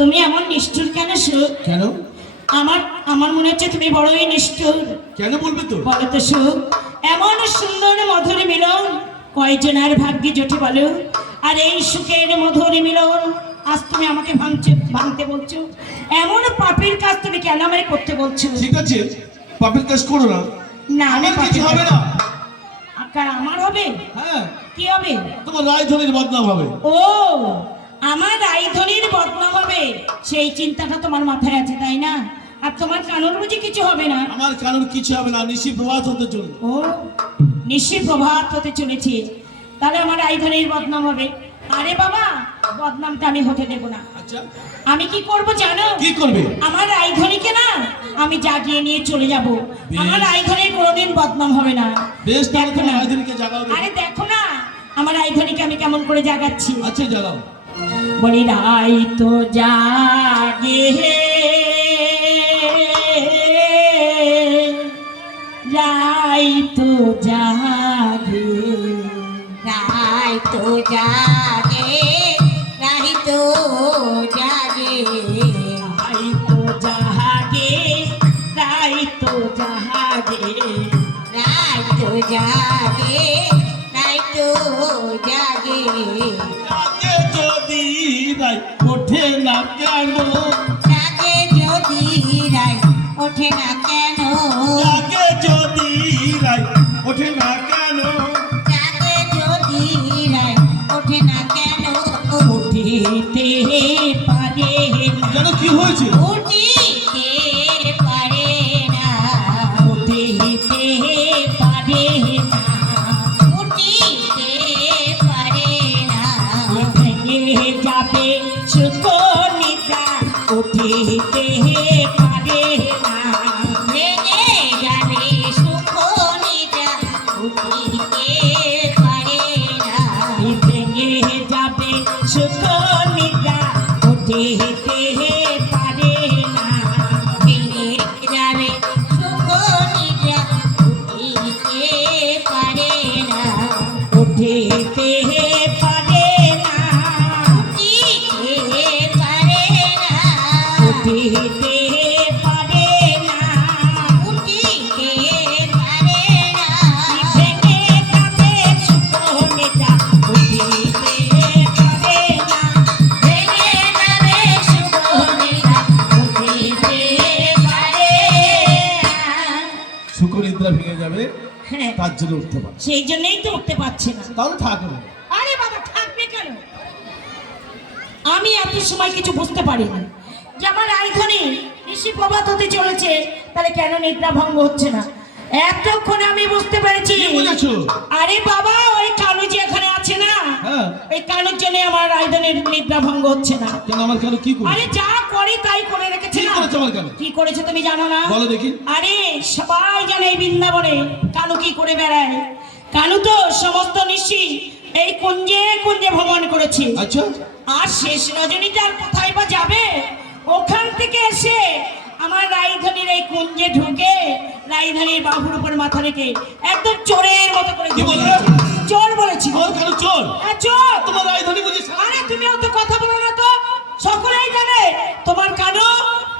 তুমি এমন নিষ্ঠুর কেন সুখ? কেন? আমার আমার মনে হচ্ছে তুমি বড়ই নিষ্ঠুর। কেন বলবে তো? বলো তো সুখ, এমন সুন্দর মধুর মিলন কয়জনের ভাগ্যে জোটে বলো? আর এই সুখের মধুর মিলন আজ তুমি আমাকে ভাঙতে বলছো? এমন পাপের কাজ তুমি কেন আমায় করতে বলছো? ঠিক আছে, পাপের কাজ করো না, না আমার কিছু হবে না। আকার আমার হবে? হ্যাঁ, কি হবে? তোমার রায়ধনীর বদনাম হবে। ও, আমার রায়ধনীর বদনাম হবে সেই চিন্তাটা তোমার মাথায় আছে, তাই না? আর তোমার কানুর বুঝি কিছু হবে না? আমার কারণ কিছু হবে না, নিশি প্রভাত হতে চলবে। ও, নিশি প্রভাত হতে চলেছে, তাহলে আমার রায়ধনীর বদনাম হবে। আরে বাবা, বদনামটা আমি হতে দেব না। আচ্ছা, আমি কি করব জানো? কি করবে? আমার রায়ধনীকে না আমি জাগিয়ে নিয়ে চলে যাব। আমার রায়ধনীর কোনোদিন বদনাম হবে না। বেশ, তাহলে দেখো তুমি না। রায়ধনীকে জাগাও। আরে দেখো না আমার রায়ধনীকে আমি কেমন করে জাগাচ্ছি। আচ্ছা, জাগাও। বলি রাই তো জাগে, রাই তো জাগে, রাই তো জাগে, রাই তো জাগে, রাই তো জাগে, রাই তো জাগে, রাই তো জাগে, রাই তো জাগে, আগে যদি রাই ওঠে না কেন? জাগে যদি রাই ওঠে না কেন? আগে যদি রাই ওঠে না কেন? জাগে যদি রাই ওঠে না কেন? উঠিতে পারে না, কেন, কি হয়েছে? উঠিতে পারে না, উঠিতে পারে না, উঠিতে পারে না, ভেঙে যাবে সুখ নিদ্রা, উঠিতে পারে না, ভেঙে যাবে সুখ নিদ্রা, উঠিতে পারে না, ভেঙে যাবে সুখ নিদ্রা, উঠিতে পারে না, ভেঙে যাবে সুখ নিদ্রা, উঠিতে পারে না, উঠিতে পারে না, উঠিতে পারে না, উঠিতে পারে না, উঠিতে পারে না, ভেঙে যাবে সুখ নিদ্রা, উঠিতে পারে না, ভেঙে যাবে সুখ নিদ্রা, উঠিতে পারে না। সুখনিদ্রা ভেঙে যাবে, হ্যাঁ, তার জন্য উঠতে পারে। সেই জন্যই তো উঠতে পারছে না। তাহলে থাকবে। আরে বাবা, থাকবে কেন? আমি এত সময় কিছু বুঝতে পারিনি যে আমার রায়ধনী ঋষি প্রভাত হতে চলেছে, তাহলে কেন নিদ্রা ভঙ্গ হচ্ছে না? এতক্ষণে আমি বুঝতে পেরেছি। কি বুঝেছো? আরে বাবা, ওই কানু যে এখানে আছে না, হ্যাঁ, ওই কানুর জন্য আমার রায়ধনীর নিদ্রা ভঙ্গ হচ্ছে না। কেন, আমার কেন, কি করে? আরে যা করে তাই করে রেখেছে কি না। করেছে আমার কেন? কি করেছে তুমি জানো না? বলো দেখি। আরে সবাই জানে এই বৃন্দাবনে কানু কি করে বেড়ায়। কানু তো সমস্ত নিশি এই কুঞ্জে কুঞ্জে ভ্রমণ করেছে। আচ্ছা, আর শেষ রজনীতে আর কোথায় বা যাবে? ওখান থেকে এসে আমার রায়ধনীর এই কুঞ্জে ঢুকে রায়ধনীর বাহুর উপর মাথা রেখে একদম চোরের মতো করে কি বললে? চোর বলেছি। আমার কেন চোর? হ্যাঁ, চোর। তোমার রায়ধনী বুঝিস? আরে তুমি অত কথা বলো না তো, সকলেই জানে তোমার কানু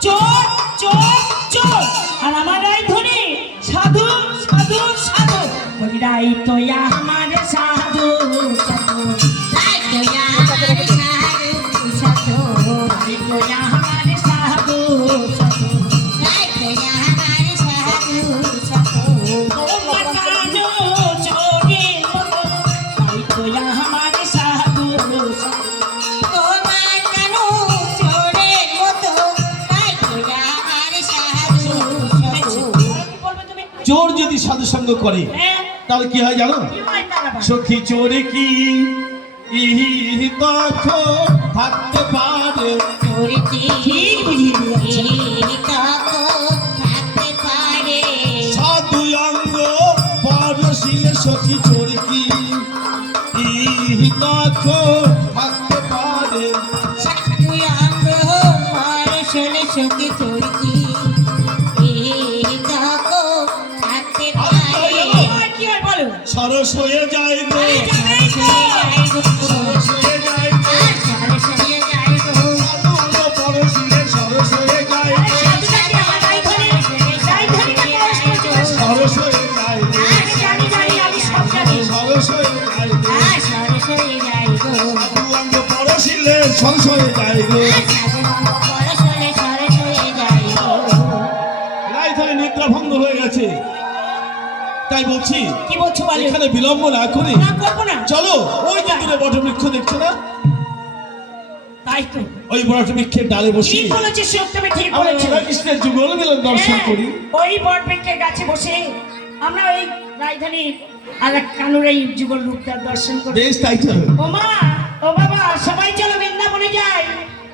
চোর চোর চোর, আর আমার রায়ধনী সাধু সাধু সাধু। বলি রাই তো আমার সাধু সাধু, রাই তো আমার সাধু সাধু, রাই তো আমার সাধু সাধু, রাই তো আমার সাধু সাধু, তোমার কানু চোরের মতো, রাই তো আমার সাধু সাধু। তোমার কানু চোরের মতো, রাই তো আমার সাধু সাধু। কি বলবে তুমি? চোর যদি সাধু সঙ্গ করে হ্যাঁ, তাহলে কি হয় জানো? কি হয় তার আবার? সখী চোরে কি ইহি তখন থাকতে পারে? চোরটি ঠিক বুঝিয়ে দিয়েছে। তখন থাকতে পারে, সাধু অঙ্গ পরশিলে সখী চোরে কি ইহি তখন থাকতে পারে? সাধু অঙ্গ পরশলে সখী চোরটি তখন থাকতে পারে, কি হয় বলো? সরস হয়ে যায় গো, আরে জানাই তো। সরস হয়ে যায় গো, আর সরসরে যাইব, সাধু অঙ্গ সরস হয়ে যায় গো। রাজধানী নিদ্রা ভঙ্গ হয়ে গেছে, তাই বলছি কি বলছো বলো? এখানে বিলম্ব না করে না করবো না। চলো ওই যে দূরে বটবৃক্ষ দেখছো না, তাই তো ওই বটবৃক্ষের ডালে বসে ঠিক বলেছিস, সব তুমি ঠিক আমরা বলেছো। রাধাকৃষ্ণের যুগল মিলন দর্শন হ্যাঁ, করি। ওই বটবৃক্ষের গাছে বসে আমরা ওই রাজধানীর আর কানুর এই যুগল রূপটা দর্শন করি। বেশ, তাই চলো। ও মা, ও বাবা, সবাই চলো বৃন্দাবনে যাই,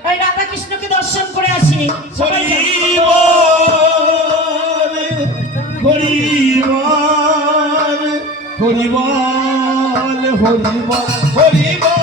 ওই রাধা কৃষ্ণকে দর্শন করে আসি। সবাই চলো। হরিবল হরিবল হরিবল হরিবল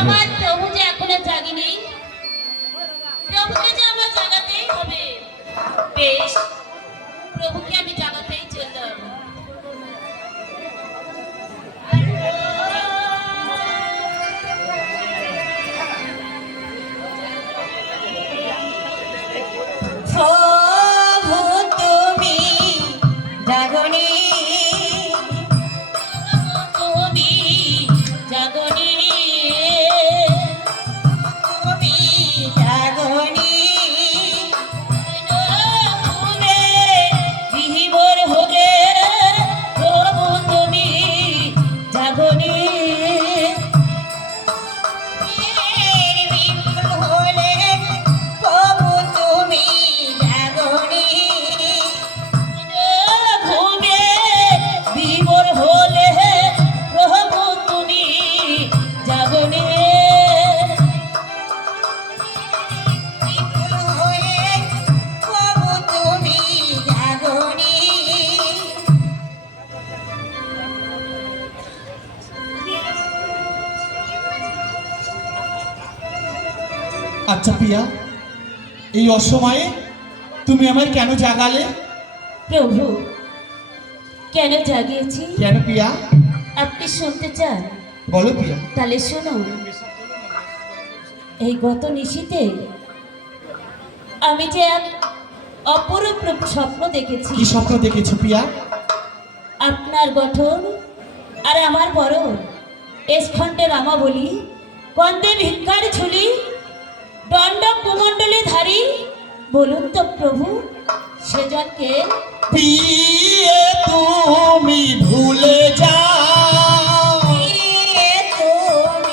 আমার প্রভু যে এখনো জাগেনি, প্রভুকে যে আমার জাগাতেই হবে। বেশ, প্রভুকে আমি জাগাতেই চললাম। প্রভু তুমি জাগনি, তুমি জাগনি, তুমি জাগনি, ঘুমে বিহিবর হলে প্রভু তুমি জাগনি। বিপুল হলে প্রভু তুমি জাগনি, ঘুমে বিভোর হলে প্রভু তুমি জাগনে। বিপুল হলে প্রভু তুমি জাগনি। আচ্ছা পিয়া, এই অসময়ে তুমি আমায় কেন জাগালে? প্রভু কেন জাগিয়েছি কেন পিয়া? আপনি শুনতে চান? বলো পিয়া। তাহলে শুনুন। এই গত নিশীতে আমি যে এক অপরূপ রূপ স্বপ্ন দেখেছি। কি স্বপ্ন দেখেছো পিয়া? আপনার গঠন আর আমার বরণ, এসখণ্ডে রামা বলি, কন্দে ভিক্ষার ঝুলি, দণ্ড কুমণ্ডলে ধারী। বলুন তো প্রভু, সেজনকে পিয়ে তুমি ভুলে যাও, তুমি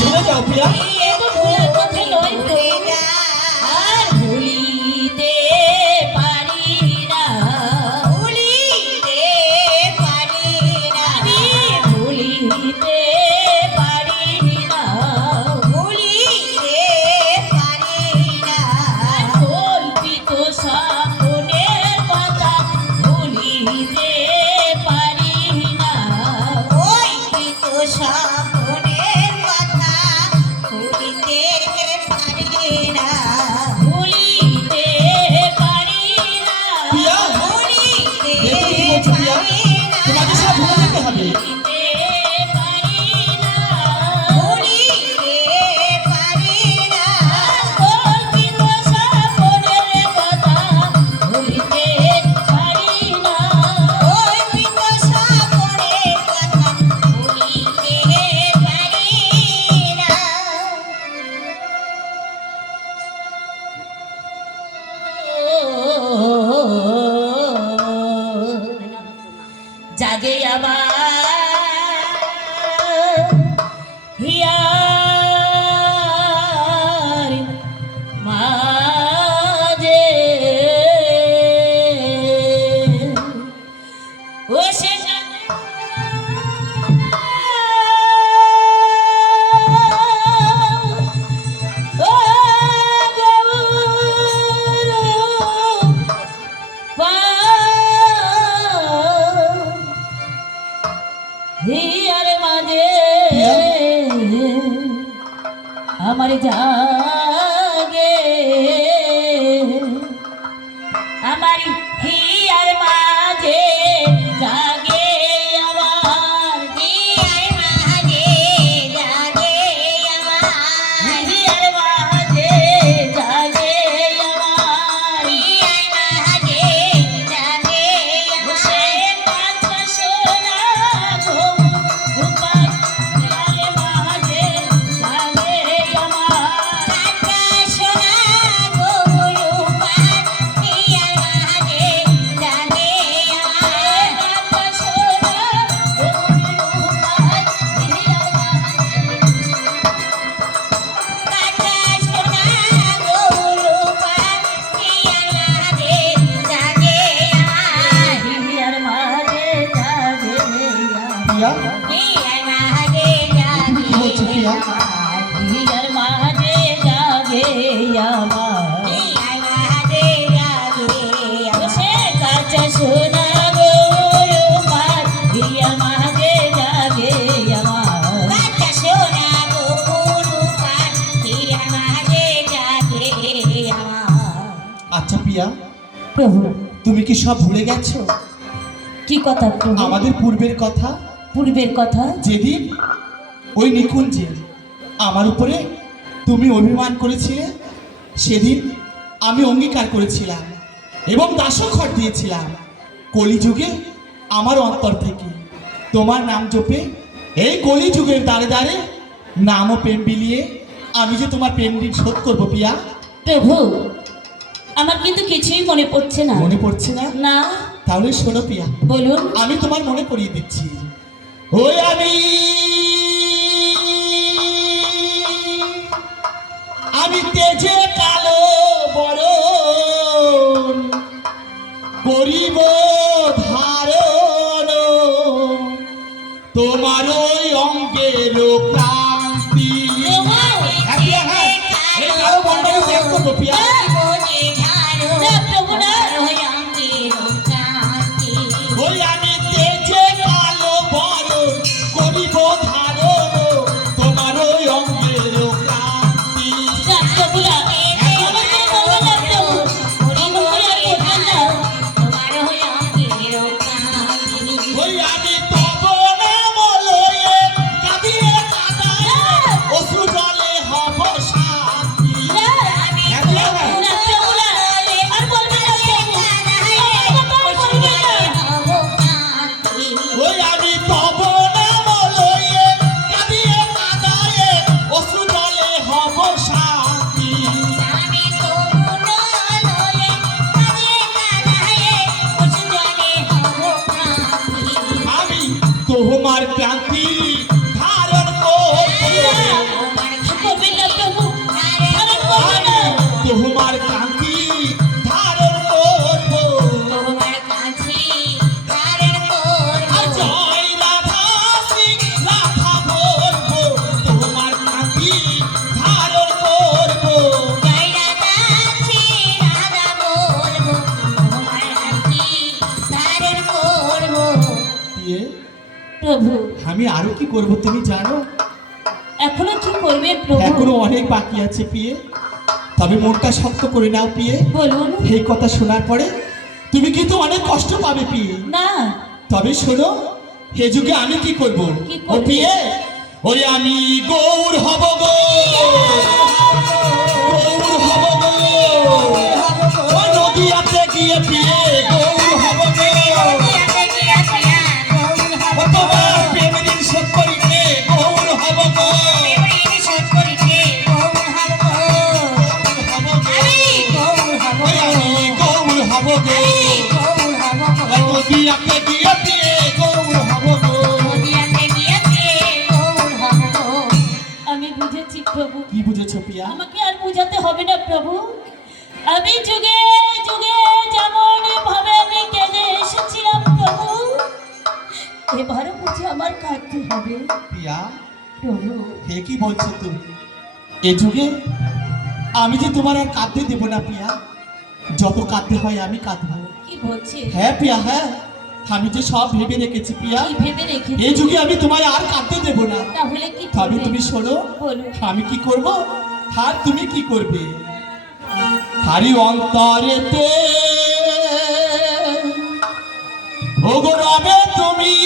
ভুলে যাও প্রিয়া। এ তো ভুলার কথা নয় তো। ভুলে যা। আর ভুলিতে পারি না, ভুলিতে পারি না। আমি ভুলিতে পারি না। ভুলিতে পারি না। কল্পিত স্বপ্নের কথা ভুলিতে পারি না। ওই তো স্বপ্নের কথা ভুলিতে পারি না। ভুলিতে পারি না। প্রিয়া, ভুলিতে দেখো কি বলছো প্রিয়া? পারি না। তোমাকে সব ভুলে যেতে হবে। ভুলিতে পারি না। ভুলিতে পারি না। কল্পিত স্বপ্নের কথা ভুলিতে পারি না। ওই তো স্বপ্নের কথা ভুলিতে পারি না। জাগে আবার হিয়ার মাঝে ও সে ও হিয়ার মাঝে আমার জাগে আমার হিয়ার মাঝে জাগে আমার হিয়ার মাঝে জাগে আমার। হিয়ার মাঝে জাগে আমার হিয়ার মাঝে জাগে সে আমার। পাঁচ সোনা ঘুম রূপার হিয়ার মাঝে জাগে আমার কাটা সোনা গরু পান হিয়ার মাঝে জাগে আমার। পাঁচ সোনা ঘুম রূপার হিয়ার কাটা সোনা গরু পান হিয়ার মাঝে জাগে আমার। হিয়ার মাঝে জাগে প্রিয়া, হিয়ার মাঝে জাগে কি বলছো প্রিয়া? আমার। হিয়ার মাঝে জাগে আমার হিয়ার মাঝে জাগে আমার। সে কাঁচা সোনা গরু পার হিয়ার মাঝে জাগে আমার কাটা সোনা গরু পান হিয়ার মাঝে জাগে আমার। আচ্ছা প্রিয়া, প্রভু তুমি কি সব ভুলে গেছো কি কথা প্রভু? আমাদের পূর্বের কথা? পূর্বের কথা? যেদিন ওই নিকুঞ্জে আমার উপরে তুমি অভিমান করেছিলে, সেদিন আমি অঙ্গীকার করেছিলাম এবং দাসখড় দিয়েছিলাম কলিযুগে আমার অন্তর থেকে তোমার নাম জপে এই কলিযুগের দ্বারে দ্বারে নাম ও প্রেম বিলিয়ে আমি যে তোমার প্রেম ঋণ শোধ করবো প্রিয়া। প্রভু আমার কিন্তু কিছুই মনে পড়ছে না। মনে পড়ছে না? না, তাহলে শোনো প্রিয়া, বলুন। আমি তোমার মনে করিয়ে দিচ্ছি। ওই আমি তেজে কালো বরণ করিব ধারণ তোমার ওই অঙ্গের ক্রান্তি। হ্যাঁ, প্রিয়া, হ্যাঁ। এই কালো বরণটাকে ত্যাগ করবো প্রিয়া। না, প্রভু না। ওই আমি তেজে কালো বরণ করিব আমি আরো কি করব তুমি জানো? এখনো কি করবে প্রভু? এখনো অনেক বাকি আছে পিয়ে, তবে মনটা শক্ত করে নাও পিয়ে। বলুন। এই কথা শোনার পরে তুমি কিন্তু অনেক কষ্ট পাবে পিয়ে। না। তবে শোনো, হে যুগে আমি কি করব? কি ও করবে? পিয়ে, ওই আমি গৌর হব গো, গৌর হব গো, ও নদীয়াতে গিয়ে পিয়ে গৌর হব গো, ও তোমার প্রেমের শোধ করিতে গৌর হব গো, ওই আমি গৌর হব গো, নদীয়াতে গিয়ে পিয়ে গৌর হব গো। আমি বুঝেছি প্রভু। কি বুঝেছো পিয়া? আমাকে আর বুঝাতে হবে না প্রভু। আমি যুগে যুগে যেমন ভাবে আমি কেঁদে এসেছিলাম প্রভু, এবারও বুঝে আমার কাঁদতে হবে পিয়া, প্রভু। হে কি বলছো তুমি? এ যুগে আমি যে তোমার আর কাঁদতে দেব না পিয়া, যত কাঁদতে হয় আমি কাঁদবো। কি বলছে? হ্যাঁ পিয়া, হ্যাঁ, আমি যে সব ভেবে রেখেছি পিয়া, কি ভেবে রেখেছি? এই যুগে আমি তোমায় আর কাঁদতে দেব না। তাহলে কি তবে করবে? তুমি শোনো, বলুন। আমি কি করব আর তুমি কি করবে? হারি অন্তরেতে ওগো রবে তুমি,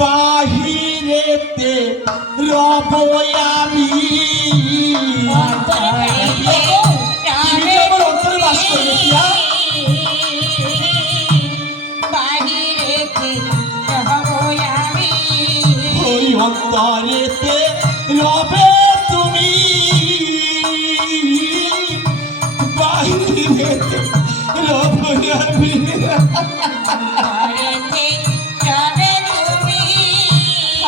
বাহিরেতে রব আমি। অন্তরে থাকবে গো। তুমি যে আমার অন্তরে বাস করবে পিয়া। ওই অন্তরেতে রবে তুমি, বাহিরেতে রব আমি।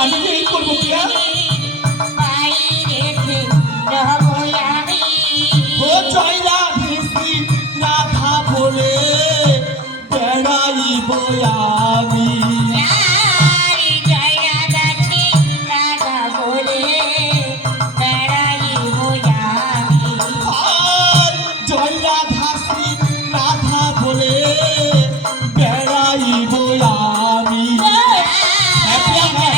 আমি যে এই করবো পিয়া। ও জয়রা ভেসি রাধা বলে বেড়াইব আমি। আর জয়রা ভাসি রাধা বলে বেড়াইব আমি। হ্যাঁ পিয়া, হ্যাঁ।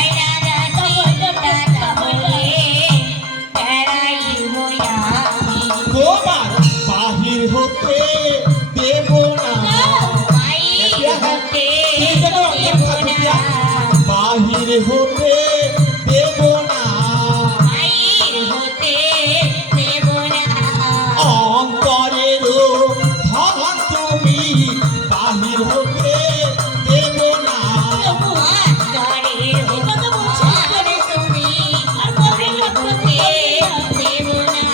তোমার বাহির হতে দেব না, বাহির হতে দেব না, অন্তরের ধন তুমি বাহির হতে দেব না।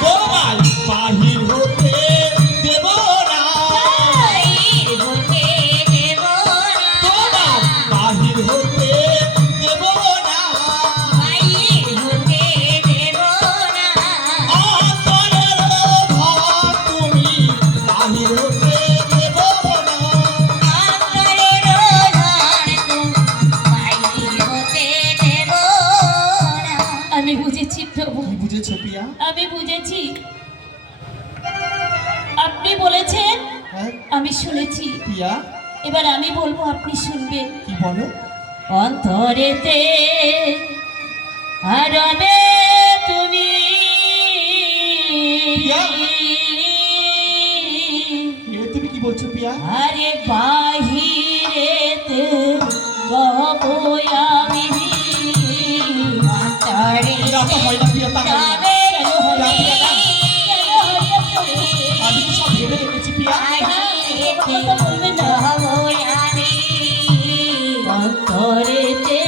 তোমার বাহির হতে দেব না, তোমার বাহির হতে দেব না, অন্তরের ধন তুমি বাহির হতে দেব না। আমি বুঝেছি প্রভু, কি বুঝেছো পিয়া? আমি বুঝেছি। আপনি বলেছেন, হ্যাঁ আমি শুনেছি। পিয়া, এবার আমি বলবো, আপনি শুনবেন। কি বলো? অন্তরেতে রবে তুমি, পিয়া? এ তুমি কি বলছো পিয়া? আরে বাহিরেতে রব আমি। এটা তো হয় না পিয়া, তা হয় না। কেন হবে? পিয়া, পিয়া, কেন হবে প্রভু? আমি তো সব ভেবে রেখেছি পিয়া। কথা বলবেন না। অন্তরেতে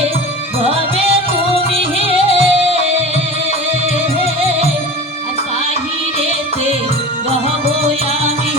রবে তুমি, আর বাহিরেতে রব আমি।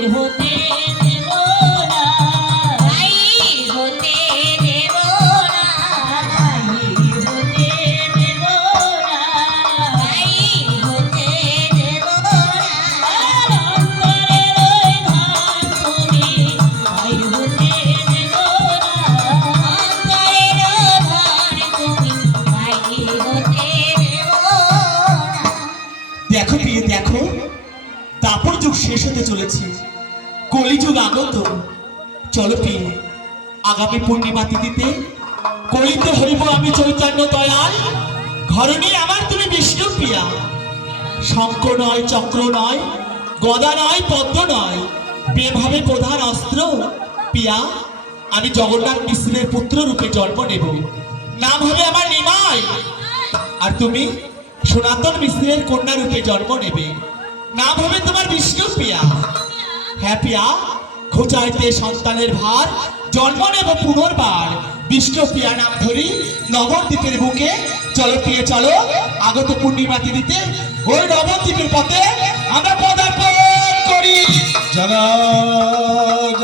বাহির হতে দেব না, বাহির হতে দেব না, বাহির হতে দেব না, বাহির হতে দেব না। আর অন্তরের ওই ধান তুমি বাহির হতে দেব না, অন্তরের ধান তুমি বাহির হতে দেব না। দেখো প্রিয় দেখো, দাপর যুগ শেষ হতে চলেছে, কলিযুগ আগত। চলো প্রিয়, আগামী পূর্ণিমা তিথিতে কলিতে হরিব আমি চৈতন্য দয়াল, ঘরণী আমার তুমি বিষ্ণু প্রিয়া। শঙ্খ নয়, চক্র নয়, গদা নয়, পদ্ম নয়, প্রেম হবে প্রধান অস্ত্র। প্রিয়া, আমি জগন্নাথ মিশ্রের পুত্র রূপে জন্ম নেব, নাম হবে আমার নিমাই। আর তুমি সনাতন মিশ্রের কন্যা রূপে জন্ম নেবে, নাম হবে তোমার বিষ্ণু প্রিয়া। হ্যাঁ প্রিয়া, খোঁচাইতে সন্তানের ভার, জন্ম নেব পুনর্বার, বিষ্ণু প্রিয়া নাম ধরি নবদ্বীপের বুকে। চলো প্রিয় চলো, আগত পূর্ণিমা তিথিতে ওই নবদ্বীপের পথে আমরা পদার্পণ করি। জনায়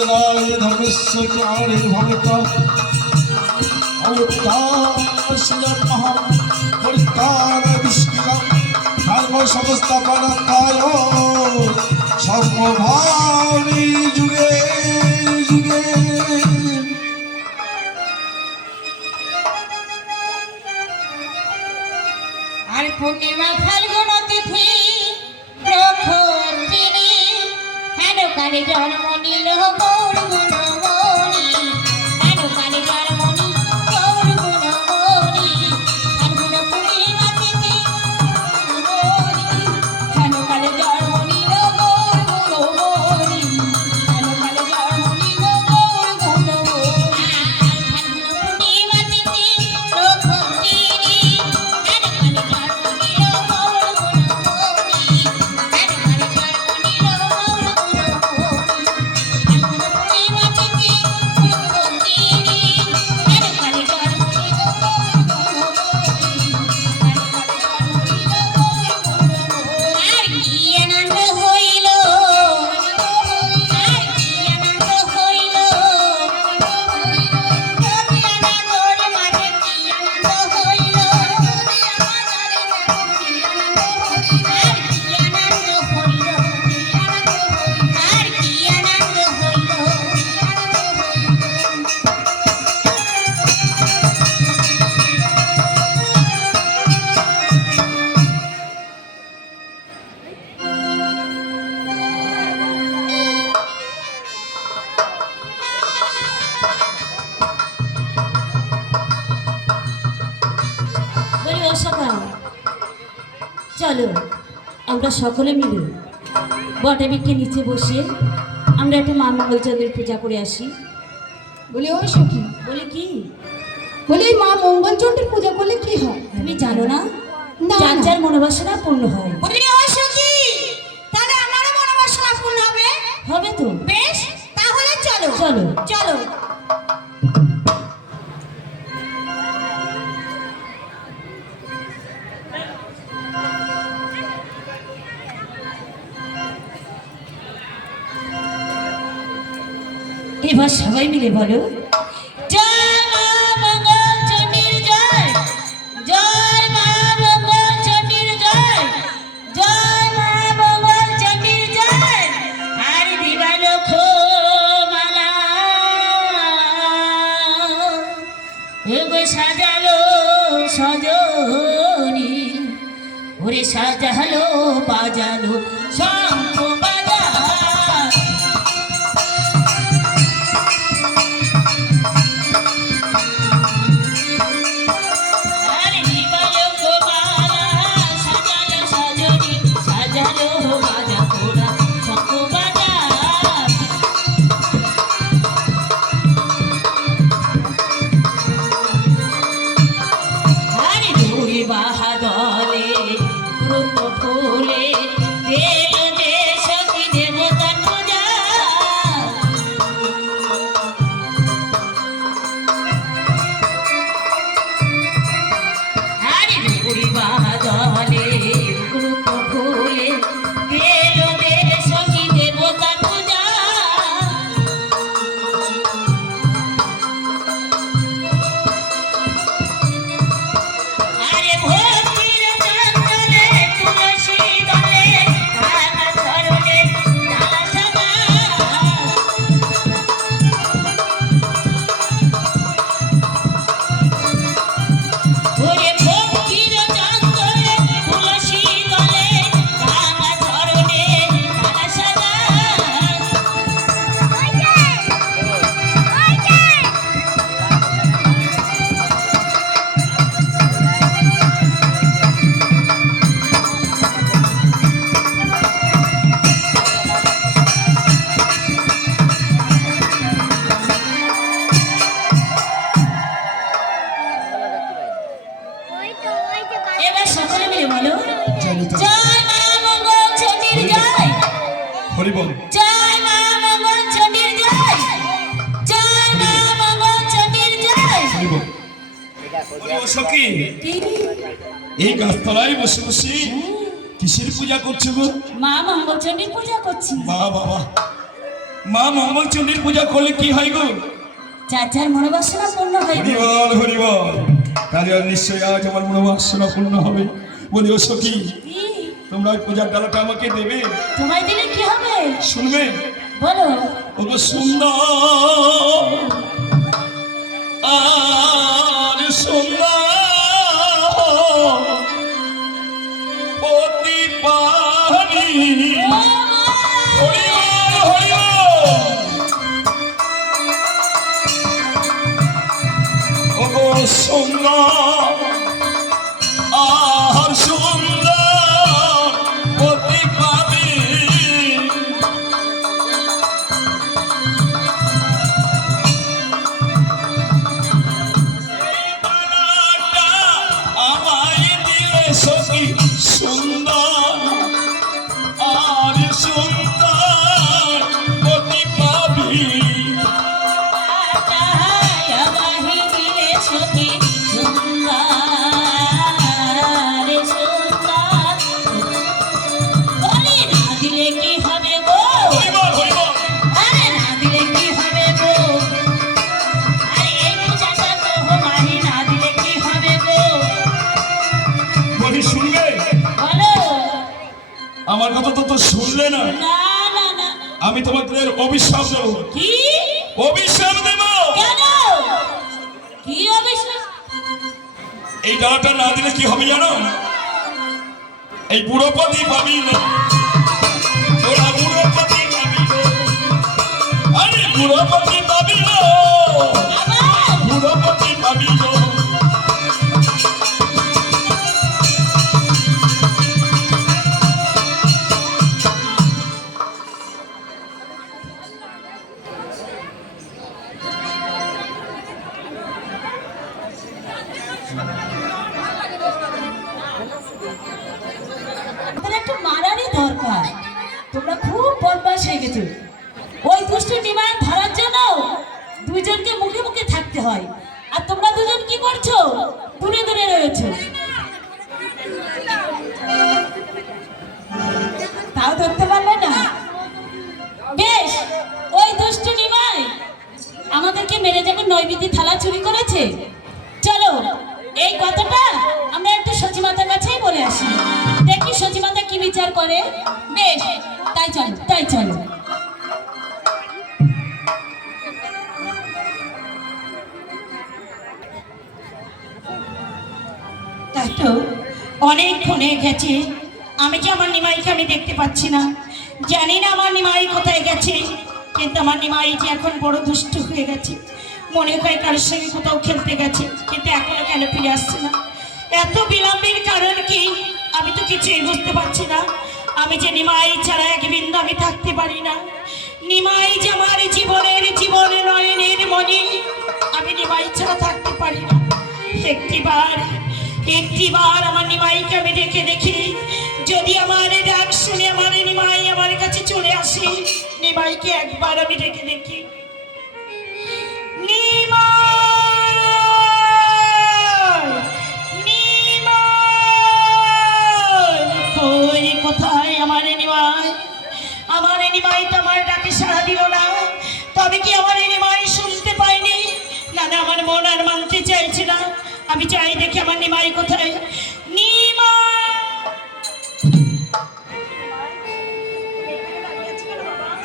ধর্মেশ্বর আবির্ভূত অবতার পরিত্রাণ বিষ্ণু ধর্ম সংস্থাপনায় সর্বভাবী যুগে যুগে। আর পূর্ণিমা ফাল্গুন তিথি প্রখর তিনি হেন কালে জন্ম নিল গৌর গুণমণি, হেন কালে জন্ম নিল গৌর গুণমণি। ফাল্গুন পূর্ণিমা তিথি হেন কালে জন্ম নিল গৌর গুণমণি, হেন কালে জন্ম নিল গৌর গুণমণি। ফাল্গুন পূর্ণিমা তিথি প্রখর তিনি হেন কালে জন্ম নিল গৌর গুণমণি, হেন কালে জন্ম নিল গৌর গুণমণি। ফাল্গুন পূর্ণিমা তিথি প্রখর তিনি হেন কালে জন্ম নিল গৌর গুণমণি, হেন কালে জন্ম নিল গৌর গুণমণি। আর কি আনন্দ হইল, আর কি আনন্দ হইল, নদিয়া নগর মাঝে কি আনন্দ হইল, আর কি আনন্দ হইল, আর কি আনন্দ হইল। বলি ও সখা, চলো আমরা সকলে মিলে বটবৃক্ষে নিচে বসে আমরা একটা মা মঙ্গলচন্দ্রের পূজা করে আসি। বলি ও সখী, বলি কি, বলি এই মা মঙ্গলচণ্ডীর পূজা করলে কি হয়? তুমি জানো না? না, যার না। যার মনোবাসনা পূর্ণ হয়। বলি ও সখী, তাহলে আমারও মনোবাসনা পূর্ণ হবে। হবে তো? বেশ, তাহলে চলো চলো। চলো। এবার সবাই মিলে বলো, জয় মা মঙ্গলচণ্ডীর জয়, জয় মা মঙ্গলচণ্ডীর জয়, জয় মা মঙ্গলচণ্ডীর জয়। আর দিবালো মালা ওগো সাজালো সজনি, ওরে সাজালো বাজালো শঙ্খ বাজা। আরে দিবালো মালা সাজালো সজনি, সাজালো বাজা তোরা শঙ্খ বাজা। আরে দুই বাহাদলে ক্রুত ফুলে হরি বল। জয় মা মঙ্গল চণ্ডীর জয়, জয় মা মঙ্গল চণ্ডীর জয়। হরি বল। ও সখী, কি? এই গাছতলায় বসে বসে কিসের পূজা করছো গো? মা মঙ্গল চণ্ডীর পূজা করছি। বাবা, মা মঙ্গলচণ্ডীর পূজা করলে কি হয় গো? যার যার মনোবাসনা পূর্ণ হয় গো। হরিবল হরিবল। তাহলে আর নিশ্চয়ই আজ আমার মনোবাসনা পূর্ণ হবে। বলি ও সখী, কি? তোমরা ওই পূজার ডালাটা আমাকে দেবে? তোমায় দিলে কি হবে? শুনবে? বলো। ওগো সুন্দর আর সুন্দর অতি পানি। ও মা! হরিবল হরিবল। ওগো সুন্দর আর সুন্দর অতি পানি। আমায় দিলে সখী সুন্দর আর সুন্দর অতি পাবি। আমায় দিলে সখী সুন্দর সুন্দর। বলি না দিলে কি হবে গো? হরিবল হরিবল। আরে না দিলে কি হবে গো? আরে এই পূজাটা তো মানি না দিলে কি হবে গো? বলি শুনবে? বলো। আমার কথা তো শুনলে না। না না না। আমি তোমাদের অভিশাপ দেব। কি? অভিশাপ দেব। কেন? কি অবিশ্বাস? এই ডালাটা না দিলে কি হবে জানো? এই বুড়োপতি পাবি না। তোরা বুড়োপতি পাবি না। আরে বুড়োপতি পাবি না। আবার বুড়োপতি পাবি না। তোর একটু মারারই দরকার। তোমরা খুব বদমাশ হয়ে গেছো। ওই দুষ্ট নিমায় ধরার জন্য দুইজনকে মুখে মুখে থাকতে হয়, আর তোমরা দুজন কি করছো? দূরে দূরে রয়েছো। তাও ধরতে পারলে না? বেশ, ওই দুষ্ট নিমায় আমাদেরকে মেরে যখন নৈবেদ্য থালা চুরি করেছে, চলো এই কথাটা আমরা একটু সচিমাতার কাছেই বলে আসি। দেখি সচিমাতা কি বিচার করে। বেশ, তাই চলো তাই চলো। তাই তো অনেকক্ষণ হয়ে গেছে, আমি যে আমার নিমাইকে আমি দেখতে পাচ্ছি না। জানি না আমার নিমাই কোথায় গেছে, কিন্তু আমার নিমাই যে এখন বড় দুষ্ট হয়ে গেছে। মনে হয় কারোর সঙ্গে কোথাও খেলতে গেছে, কিন্তু এখনো কেন ফিরে আসছে না? এত বিলম্বের কারণ কি আমি তো কিছুই বুঝতে পারছি না। আমি যে নিমাই ছাড়া এক বিন্দু আমি থাকতে পারি না। নিমাই যে আমার জীবনের নয়নের মনে, আমি নিমাই ছাড়া থাকতে পারি না। একটিবার আমার নিমাইকে আমি ডেকে দেখি, যদি আমার ডাক শুনে আমার নিমাই আমার কাছে চলে আসে। নিমাইকে একবার আমি ডেকে দেখি। নিমাই, নিমাই, কই কোথায় আমার নিমাই? আমার নিমাই তো আমার ডাকে সাড়া দিল না। তবে কি আমার নিমাই শুনতে পাইনি? না না, আমার মন আর মানতে চাইছে না। আমি চাই দেখি আমার নিমাই কোথায়। নিমাই,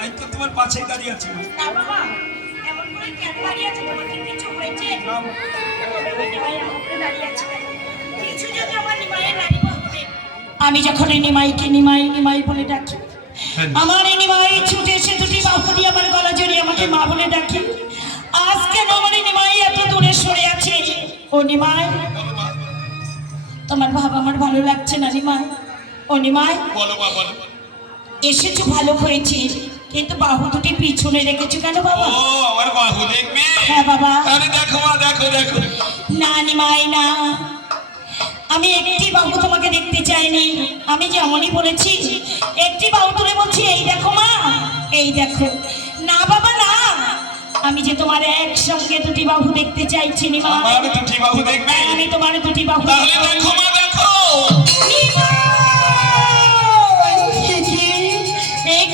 এই তো তোমার পাশেই দাঁড়িয়ে আছে। না বাবা, এমন করে কেন দাঁড়িয়ে আছে? তোমার কি কিছু হয়েছে? নিমাই এমন করে দাঁড়িয়ে আছে কেন? কিছু যদি আমার নিমাইয়ের নারী বাহুতে। আমি যখন এই নিমাইকে নিমাই নিমাই বলে ডাকি, আমার এই নিমাই ছুটে এসে দুটি বাহু দিয়ে আমার গলা জড়িয়ে আমাকে মা বলে ডাকি। আজকে আমার এই নিমাই এত দূরে সরে আছে। ও নিমাই, তোমার ভাব আমার ভালো লাগছে না নিমাই। ও নিমাই, বলো মা বলো। এসেছো ভালো হয়েছে, কিন্তু বাহু দুটি পিছনে রেখেছো কেন বাবা? ও আমার বাহু দেখবে? হ্যাঁ বাবা। আরে দেখো মা, দেখো দেখো। না নিমাই না, আমি একটি বাহু তোমাকে দেখতে চাইনি। আমি যেমনই বলেছি একটি বাহু তুলে বলছি, এই দেখো মা। এই দেখো, না বাবা না, আমি যে তোমার একসঙ্গে দুটি বাহু দেখতে চাইছি নিমাই। আমার দুটি বাহু দেখবে? আমি তোমার দুটি বাহু তাহলে দেখো মা, দেখো।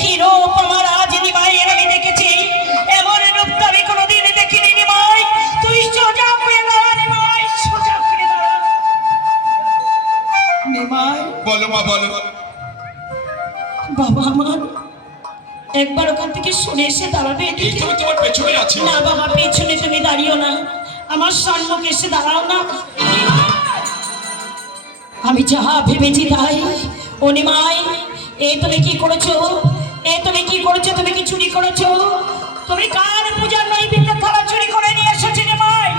কি রূপ আমার আজ নিমাইয়ের আমি দেখেছি, এমন রূপ তো আমি কোনোদিন দেখিনি নিমাই। তুই সোজা হয়ে দাঁড়া নিমাই, সোজা হয়ে দাঁড়া নিমাই। বলো মা, বলো। বাবা আমার একবার ওখান থেকে শুনে এসে দাঁড়াবে এই এদিকে। তুমি তোমার পেছনে আছি। না বাবা, পেছনে তুমি দাঁড়িও না, আমার সম্মুখে এসে দাঁড়াও না। আমি যাহা ভেবেছি তাই। ও নিমাই, এ তুমি কি করেছো? এ তুমি কি করেছো? তুমি কি চুরি করেছো? তুমি কার পূজার নৈবেদ্যের থালা চুরি করে নিয়ে এসেছো নিমাই?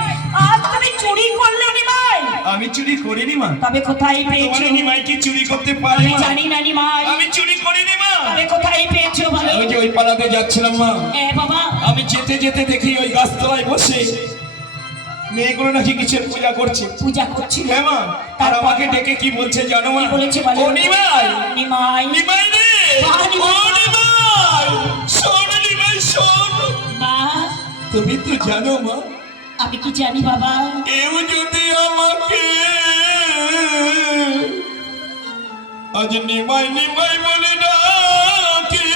আজ তুমি চুরি করলে নিমাই? আমি চুরি করিনি মা। তবে কোথায় পেয়েছো? তোমার নিমাই কি চুরি করতে পারে আমি মা? জানি না নিমাই। আমি চুরি করিনি মা। তবে কোথায় পেয়েছো বলো? ওই যে ওই পাড়াতে যাচ্ছিলাম মা, এ বাবা, আমি যেতে যেতে দেখি ওই গাছতলায় বসে মেয়েগুলো নাকি কিসের পূজা করছে। পূজা করছিল। হ্যাঁ মা, আর আমাকে ডেকে কি বলছে জানো মা? কি বলেছে বলো? ও নিমাই, নিমাই, নিমাই রে, বাহ, নিমাই। ও নিমাই, শোন নিমাই, শোন। মা, তুমি তো জানো মা, আমি কি জানি বাবা? কেউ যদি আমাকে আজ নিমাই নিমাই বলে ডাকে,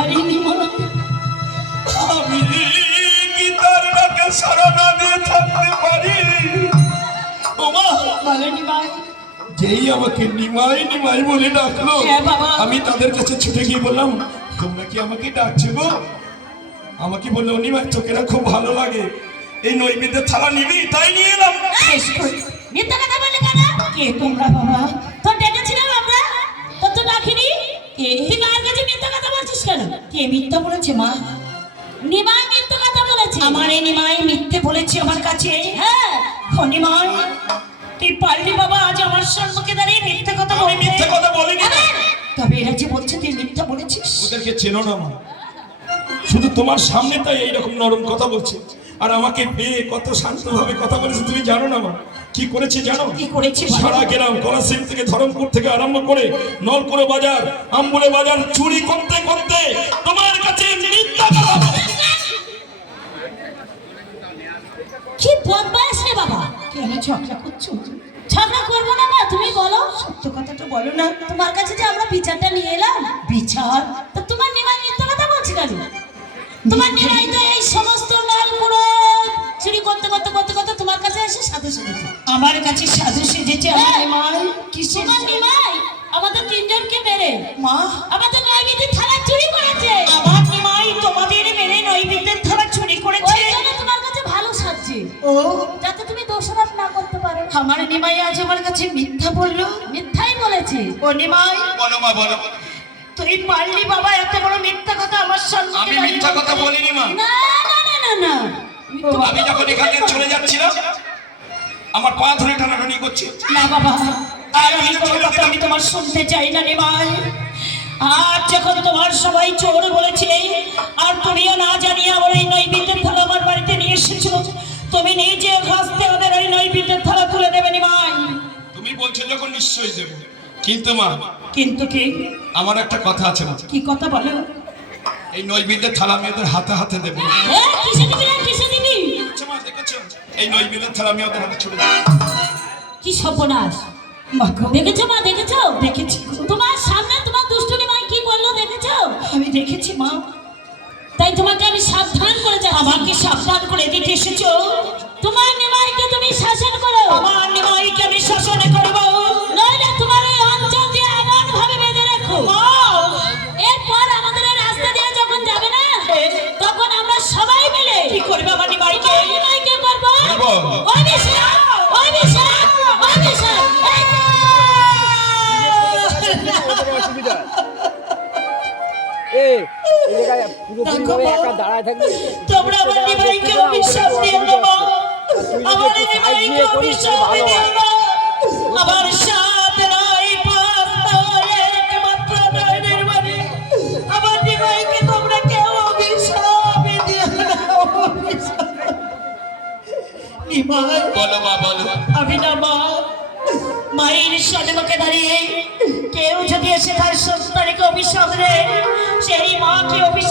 আরে নিমাই, আমি কি তার ডাকে সাড়া না দিয়ে থাকতে পারি? ও মা, বলো নিমাই। যেই আমাকে নিমাই নিমাই বলে ডাকলো, হ্যাঁ বাবা। আমি তাদের কাছে ছুটে গিয়ে বললাম, তোমরা কি আমাকে ডাকছো গো? আমাকে বললো, নিমাই তোকে না খুব ভালো লাগে, এই নৈবেদ্যের থালা নিবি? তাই নিয়ে এলাম। শেষ করে। মিথ্যা কথা বলে কেন? কে তোমরা বাবা? তো ডেকেছিলাম আমরা, তো তো ডাকিনি। কে? তুই মায়ের কাছে মিথ্যা কথা বলছিস কেন? কে মিথ্যা বলেছে মা? নিমাই মিথ্যা কথা বলেছে। আমার এই নিমাই মিথ্যে বলেছে আমার কাছে? হ্যাঁ, ও নিমাই, তুই পারলি বাবা আজ আমার সম্মুখে দাঁড়িয়ে মিথ্যে কথা আমি বলতে? মিথ্যে কথা বলিনি না। তবে এরা যে বলছে তুই মিথ্যা বলেছিস। ওদেরকে চেনো না মা, শুধু তোমার সামনে তাই এইরকম নরম কথা বলছে, আর আমাকে পেয়ে কত শান্তভাবে কথা বলেছে তুমি জানো না মা? কি করেছে জানো? কি করেছে? সারা গ্রাম কলাসিং থেকে ধরমপুর থেকে আরম্ভ করে নলকুড়ো বাজার, আমবুড়ে বাজার চুরি করতে করতে তোমার কাছে মিথ্যা কথা বলে। কি বদমাইশ রে বাবা। কেন ঝগড়া করছো? ঝগড়া করবো না মা, তুমি বলো। সত্য কথাটা বলো না। তোমার কাছে যে আমরা বিচারটা নিয়ে এলাম, বিচার? তো তোমার নিমাই মিথ্যা কথা বলছি কেন? তোমার নিমাই তো এই সমস্ত নলকুড়ো চুরি করতে করতে করতে করতে তোমার কাছে এসে সাধু সেজেছে। আমার কাছে সাধু সেজেছে আমার হ্যাঁ। নিমাই? কিসের? তোমার নিমাই আমাদের তিনজনকে মেরে মা, আমাদের নৈবেদ্যের থালা চুরি করেছে। আমার নিমাই তোমাদের মেরে নৈবেদ্যের থালা চুরি করেছে? ওই জন্য তোমার কাছে ভালো সাজছে, ও, যাতে তুমি দোষারোপ না করতে পারো। আমার নিমাই আজ আমার কাছে মিথ্যা বললো? মিথ্যাই বলেছে। ও নিমাই, বলো মা, বলো। তুই পারলি বাবা এত বড় মিথ্যা কথা আমার সম্মুখে আমি দাঁড়িয়ে মিথ্যা কথা বলতে? বলিনি মা। না না না না না, আমি যখন এখান থেকে চলে যাচ্ছিলাম, আমার পা ধরে টানাটানি করছে। না বাবা, আর আমি কোনো কথা আমি তোমার শুনতে চাই না নিমাই। আর যখন তোমার সবাই চোর বলেছে, আর তুমিও না জানিয়ে আমার এই নৈবেদ্যের থালা আমার বাড়িতে নিয়ে এসেছো, তুমি নিজে হাসতে ওদের ওই নৈবেদ্যের থালা তুলে দেবে নিমাই। তুমি বলছো যখন নিশ্চয়ই দেবো, কিন্তু মা কিন্তু কি? আমার একটা কথা আছে মা, কি কথা বলো? এই নৈবেদ্যের থালা আমি ওদের হাতে হাতে দেবো। এ, কিসে দিবি না কিসে দিবি? দেখছো মা, দেখেছো? এই নৈবেদ্যের থালা আমি ওদের হাতে ছুড়ে দেবো। কি সর্বনাশ! মা গো, দেখেছো মা, দেখেছো? দেখেছি গো। তোমার সামনে তোমার দুষ্টু নিমাই কি করলো দেখেছো? আমি দেখেছি মা। তাই তোমাকে আমি সাবধান করে যাচ্ছি। আমাকে সাবধান করে দিতে এসেছো? তোমার নিমাইকে তুমি শাসন করো, আমার নিমাইকে আমি শাসনে করবো? নইলে তোমার এই অঞ্চল দিয়ে এমন ভাবে বেঁধে রাখো, মা, এরপর আমাদের এই রাস্তা দিয়ে যখন যাবে না, তখন আমরা সবাই মিলে কি করবে আমার নিমাইকে? তোমার নিমাইকে করবো করবো। অভিশাপ, অভিশাপ, অভিশাপ। এই জায়গায় পুরোপুরিভাবে একা দাঁড়ায় থাকলে তোমরা আমার নিমাইকে অভিশাপ দিও না মা। আমার নিমাইকে অভিশাপ দিও না। আমার সাথ নাই, পাঁচ নয়, একমাত্র নয়নের বাণী। আমার নিমাইকে তোমরা কেউ অভিশাপ দিও না। অভিশাপ। নিমাই, বলো মা, বলো। আমি না মা, মায়ের সম্মুখে দাঁড়িয়ে কেউ যদি এসে তার সন্তানকে অভিশাপ দেয়, সেই মাকে অভিশাপ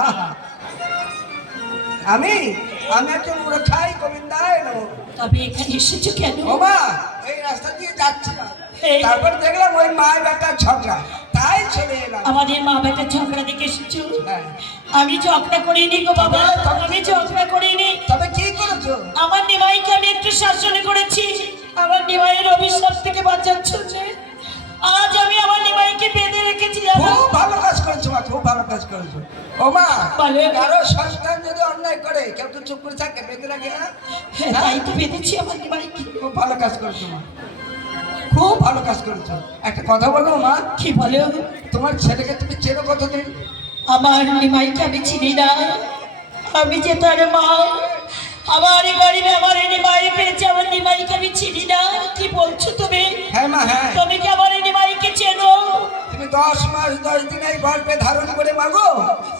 আহা। আমি আমি একজন উড়াই গোবিন্দায় নমঃ। তবে এখানে এসেছো কেন? ও মা, এই রাস্তা দিয়ে যাচ্ছিলাম, এই। তারপর দেখলাম ওই মা বেটার ঝগড়া, তাই চলে এলাম। আমাদের মা বেটার ঝগড়া দেখে এসেছো? হ্যাঁ। আমি ঝগড়া করিনি গো বাবা, আমি ঝগড়া করিনি। তবে কি করেছো? আমার নিমাইকে আমি একটু শাসন করেছি। আমার নিমাইয়ের অভিশাপ থেকে বাঁচাচ্ছ যে আজ আমি আমার নিমাইকে বেঁধে রেখেছি। খুব ভালো কাজ করেছো মা, খুব ভালো কাজ করেছো। ও মা, বলে। কারো সন্তান যদি অন্যায় করে কেউ তো চুপ করে থাকে, বেঁধে রাখে না? হ্যাঁ, তাই তো বেঁধেছি আমার নিমাইকে। খুব ভালো কাজ করেছো মা, খুব ভালো কাজ করেছো। একটা কথা বলো মা, কি বলো? তোমার ছেলেকে তুমি চেনো কতদিন? আমার নিমাইকে আমি চিনি না, আমি যে তার মা। আমার গরিবে আমার নিমাই পেয়েছে, আমার নিমাইকে আমি চিনি না। কি বলছো তুমি? হ্যাঁ মা, হ্যাঁ। তুমি কি আমার নিমাইকে চেনো? তুমি 10 মাস 10 দিন এই গর্ভে ধারণ করে মাগো,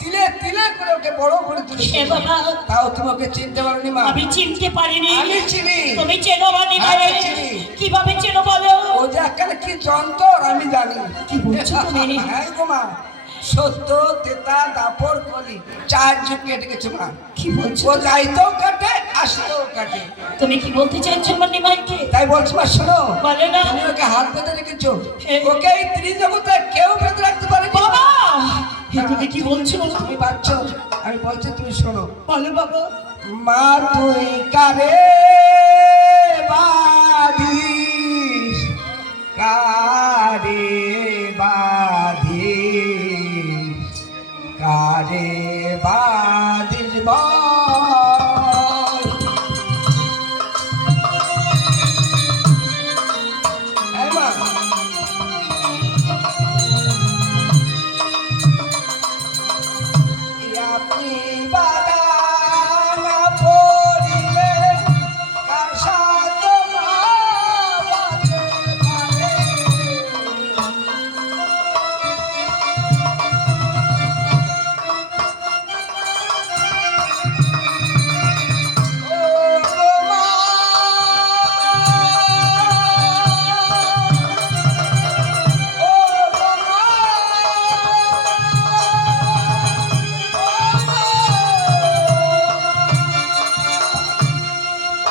তিলে তিলে করে ওকে বড় করে হে তুলেছো। বাবা, তাও তোমাকে চিনতে পারোনি মা? আমি চিনতে পারিনি। আমি চিনি। তুমি চেনো আমার নিমাই? আমি চিনি। কিভাবে চেনো বলো? ও যে একখানে কি যন্ত্র আমি জানি। কি বলছো তুমি? হ্যাঁ গো মা, সত্য তেতা দাপর কলি 4 যুগ কেটে গেছে মা। কি বলছো? ও যাইতেও কাটে, আসতেও কাটে। তুমি কি বলতে চাইছো আমার নিমাইকে? তাই বলছি মা, শোনো, বলে না। তুমি ওকে হাত বেঁধে রেখেছো, হ্যাঁ। ওকে এই ত্রিজগতে কেউ বেঁধে রাখতে পারে না। বাবা, এ তুমি কি বলছো? তুমি পাচ্ছ, আমি বলছি তুমি শোনো। বলো বাবা। মা তুই কারে বাঁধিস, কারে বাঁধিস, কারে বাঁধিস বল। এই মা, আপনি বাধা না পড়িলে কার সাথে মা বাঁধতে পারে? ও গো মা, ও গো মা,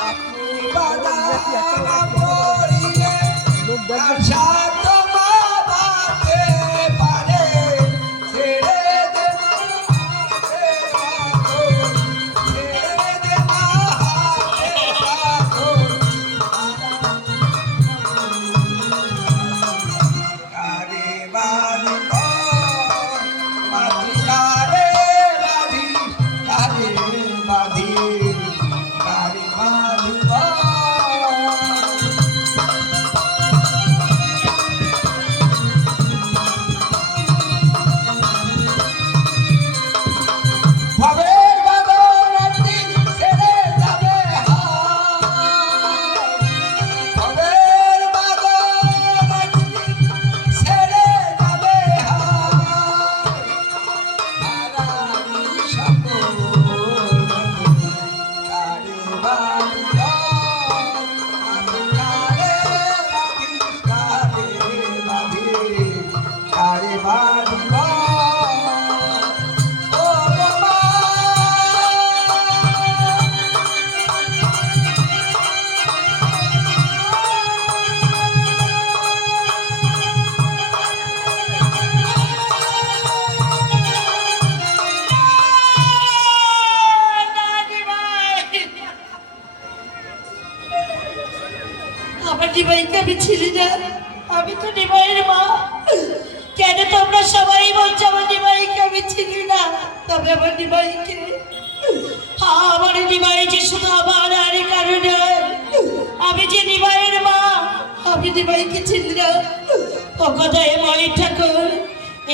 আপনি বাধা না পড়িলে কার সাথে মা বাঁধতে পারে? ছেড়ে দে মা, হাতে বাঁধো, ছেড়ে দে মা, হাতে বাঁধো। কারে বাঁধিব, মাতৃ কারে বাঁধিস, কারে বাঁধিস, কারে বাঁধিব। ভবের বাঁধন একদিন ছেড়ে যাবে হায়, ভবের বাঁধন একদিন ছেড়ে যাবে হায়। হারানি সকল কারে বাঁধিব, আমি কারে বাঁধিস, কারে বাঁধিস, কারে বাঁধিব। ও গো মা, আমার নিমাইকে আমি চিনি না, আমি তো নিমাইয়ের মা। কেন তোমরা সবাই বলছো আমার নিমাইকে আমি চিনি না? তবে আমার নিমাইকে, আমার নিমাই যে শুধু আমার আর কারণে, আমি যে নিমাইয়ের মা, আমি নিমাইকে চিনি না। ও কথায় মই ঠাকুর,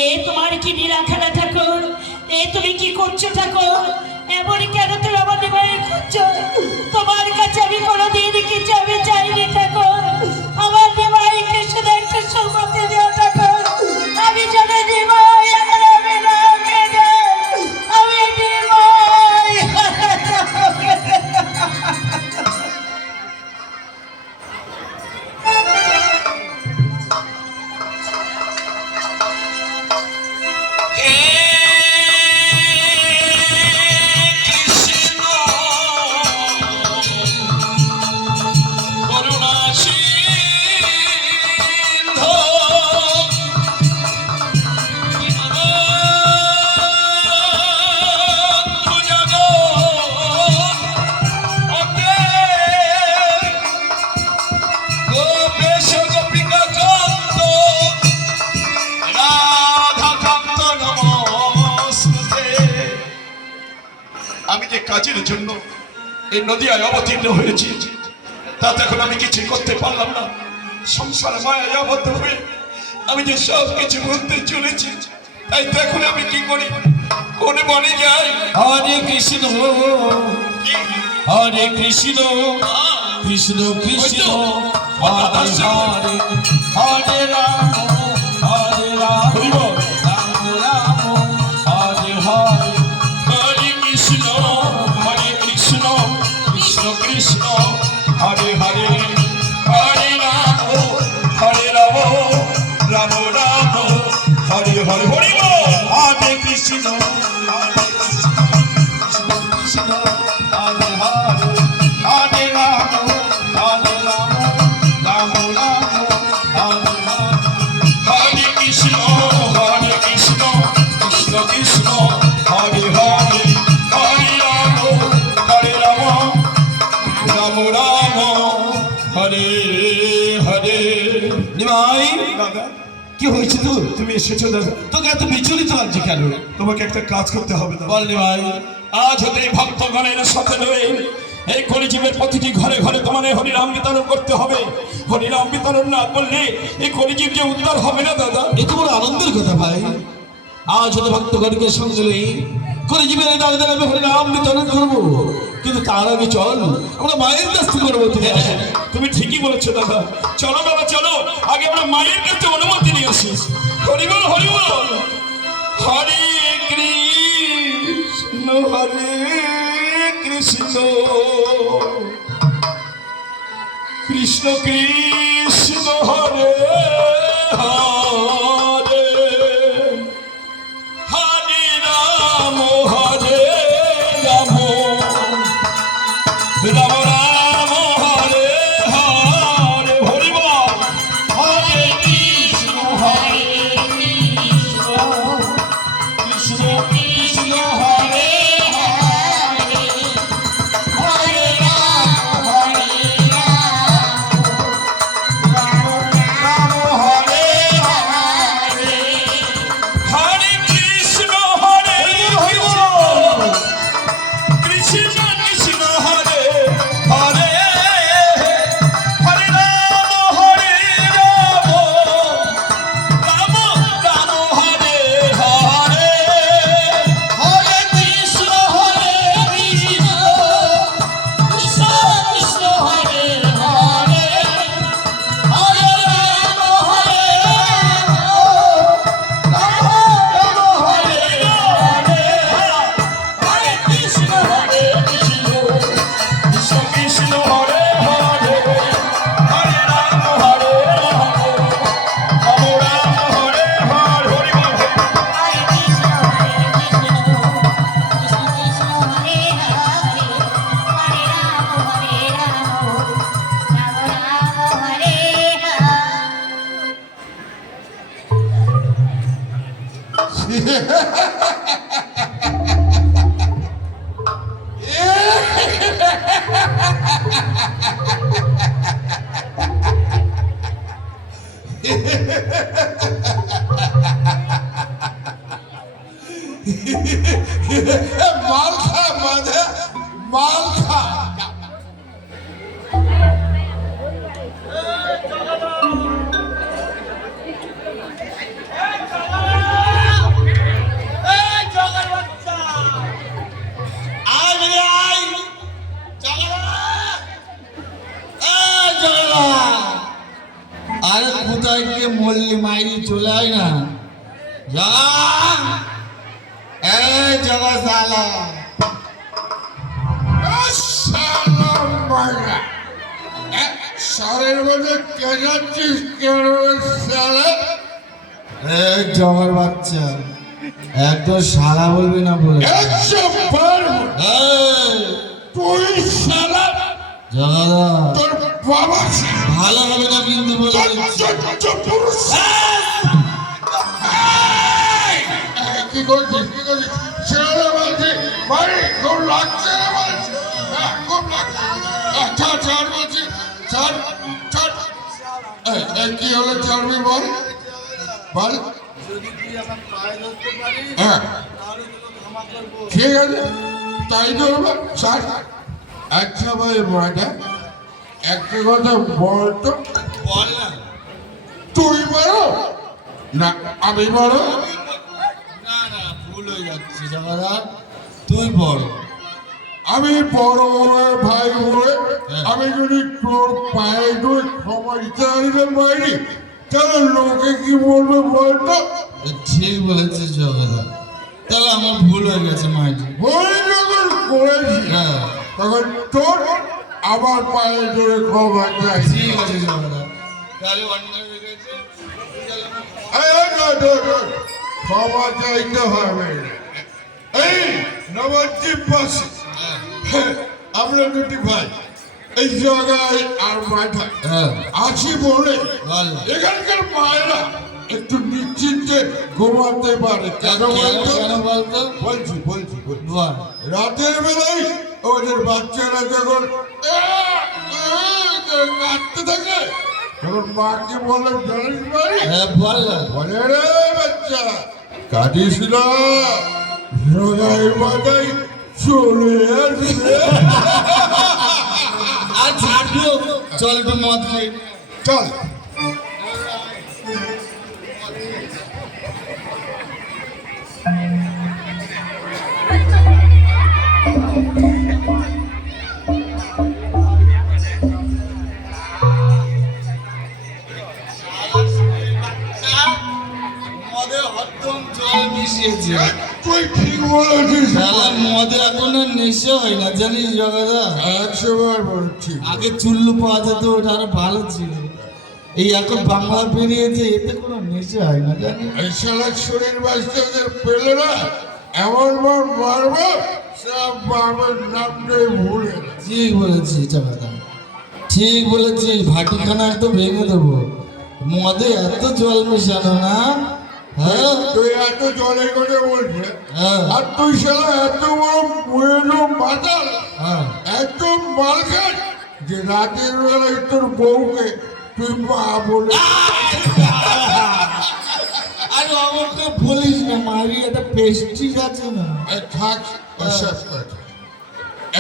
এ তোমার কি নিরাখানা ঠাকুর? এ তুমি কি করছো ঠাকুর? এমন কেন তুমি আমার নিমাইয়ের করছো? তোমার কাছে আমি কোনোদিন কিছু আমি চাইনি ঠাকুর। আমার নিমাইকে শুধু একটা সম্মতি দিও ঠাকুর। আমি জানি নিমাই আর আমি না মেনে, আমি নিমাই। এ কাজের জন্য এই নদীয়ায় অবতীর্ণ হয়েছি, তাতে এখন আমি কিছু করতে পারলাম না। সংসার মায়ায় আবদ্ধ হয়ে আমি যে সব কিছু বলতে চলেছি, তাই তো এখন আমি কি করি, কোনে বনে যাই। হরে কৃষ্ণ হরে কৃষ্ণ কৃষ্ণ কৃষ্ণ হরে হরে হরে রাম হরে রাম হরি বল। রাম রাম হরে হরে হরে কৃষ্ণ কৃষ্ণ কৃষ্ণ হরে হরে হরে রাম রাম রাম হরে হরে। হরি বল। হরে কৃষ্ণ হরে কৃষ্ণ কৃষ্ণ হরে হরে হরে রাম হরে রাম রাম রাম হরে হরে হরে কৃষ্ণ কৃষ্ণ কৃষ্ণ হরে হরে হরে রাম রাম রাম হরে হরে। নিমাই দাদা, কি হয়েছে তোর? তুমি এসেছো দাদা, তোকে এত বিচলিত লাগছে কেন? তোমাকে একটা কাজ করতে হবে দাদা। বল নিমাই। আজ হতে ভক্তগণের সাথে রয়ে এই কলিযুগের প্রতিটি ঘরে ঘরে তোমাদের হরিনাম বিতরণ করতে হবে। হরিনাম বিতরণ না করলে এই কলিযুগ যে উদ্ধার হবে না দাদা। এ তো বড় আনন্দের কথা ভাই। আজ হতে ভক্তগণকে সঙ্গে নেই করে জীবনে দাঁড়িয়ে দাঁড়িয়ে হরিনাম বিতরণ করবো, কিন্তু তার আগে চল আমরা মায়ের কাছ থেকে অনুমতি নিয়ে আসি। তুমি ঠিকই বলেছো দাদা, চলো দাদা চলো, আগে আমরা মায়ের কাছে অনুমতি নিয়ে আসি। হরিবল হরিবল। হরে কৃষ্ণ কৃষ্ণ কৃষ্ণ কৃষ্ণ হরে হরে হরে রাম রাম রাম রাম হরে হরে। হরি বল। হরে কৃষ্ণ কৃষ্ণ কৃষ্ণ হরে হরে হরে রাম রাম হরে হরে হরে কৃষ্ণ হরে হরি বল। কৃষ্ণ কৃষ্ণ হরে হরে হরে রাম রাম রাম হরে হরে হরে কৃষ্ণ কৃষ্ণ কৃষ্ণ কৃষ্ণ হরে হরে হরে রাম হরে হরে কৃষ্ণ হরে কৃষ্ণ কৃষ্ণ হরে হরে হরে রাম হরে রাম রাম হরে হরে। হরি বল। হরে কৃষ্ণ কৃষ্ণ কৃষ্ণ হরে হরে হরে রাম রাম হরে মাল খা মাঝে মাল খা। আরে কোথায় গিয়ে মল্লি মাইরি চলে আয় না জগা। এই জগা সালা শহরের মধ্যে কে যাচ্ছিস কেন এই জগার বাচ্চা একদম সারা বলবি না বলে তুই সারা জগাদা তোর বাবা ভালো হবে না কিন্তু বলে কি করছিস কি করছিস ছেড়ে বলছি বাড়ি খুব লাগছে না বলছি খুব লাগছে ছাড় ছাড় বলছি ছাড় ছাড় কি হলো ছাড়বি বল বল হ্যাঁ ঠিক আছে তাই ধরবো স্যার। আচ্ছা ভাই মাটা একটা কথা বলতো, বল না। তুই বড় না আমি বড়? না না, ভুল হয়ে যাচ্ছে জামাদা, তুই বড়। আমি বড় ভাই হয়ে আমি যদি তোর পায়ে ধরে ক্ষমা চাইতে পারি তাহলে লোকে কি বলবে বলতো? ঠিক বলেছিস জগদা, তাহলে আমার ভুল হয়ে গেছে মাইজি। ভুল যখন করেছি হ্যাঁ তখন তোর আবার পায়ে ধরে ক্ষমা চাই। ঠিক আছে জগদা, তাহলে অন্যায় হয়ে গেছে। ক্ষমা চাইতে হবে। এই নবদ্বীপ বাসী আমরা দুটি ভাই এই জায়গায় আর মাথা হ্যাঁ আছি বলে বল না। এখানকার মায়েরা একটু নিশ্চিন্তে ঘুমাতে পারে। কেন বলতো? কেন বলতো? বলছি বল। রাতের বেলায় ওদের বাচ্চারা যখন কাঁদতে থাকে তখন মাকে বলে জানিস ভাই, হ্যাঁ বল না। বলে রে বাচ্চা কাঁদিস না, জগাই মাথায় চলে আসবে। আর ছাড়লো, চল একটু মদ খাই। চল মদে হদ্দম জল মিশিয়েছে। তুই ঠিক বলেছিস। শালা মদে এখন আর নেশা হয় না জানিস জগদা। 100 বার বলছি। আগে চুল্লু পাওয়া যেত, ওটা আরো ভালো ছিল। এই এখন বাংলা বেরিয়েছে, এতে কোনো নেশা হয় না জানিস। এই শালা শরীর বাচ্চাদের পেলে না এমন বার মারবো সব বাবার নামটাই ভুলে না। ঠিক বলেছিস জগদা, ঠিক বলেছিস। ভাটিখানা একদম ভেঙে দেবো। মদে এত জল মেশানো না। হ্যাঁ তুই এত জলে করে বলছে হ্যাঁ আর তুই শালা এত বড় মুয়েরও মাতাল, হ্যাঁ। এত মালখান যে রাতের বেলায় তোর বউকে তুই মা বলে। আরে আমাকে বলিস না, মারি একটা পেস্টিজ আছে না। থাক ওসব কথা।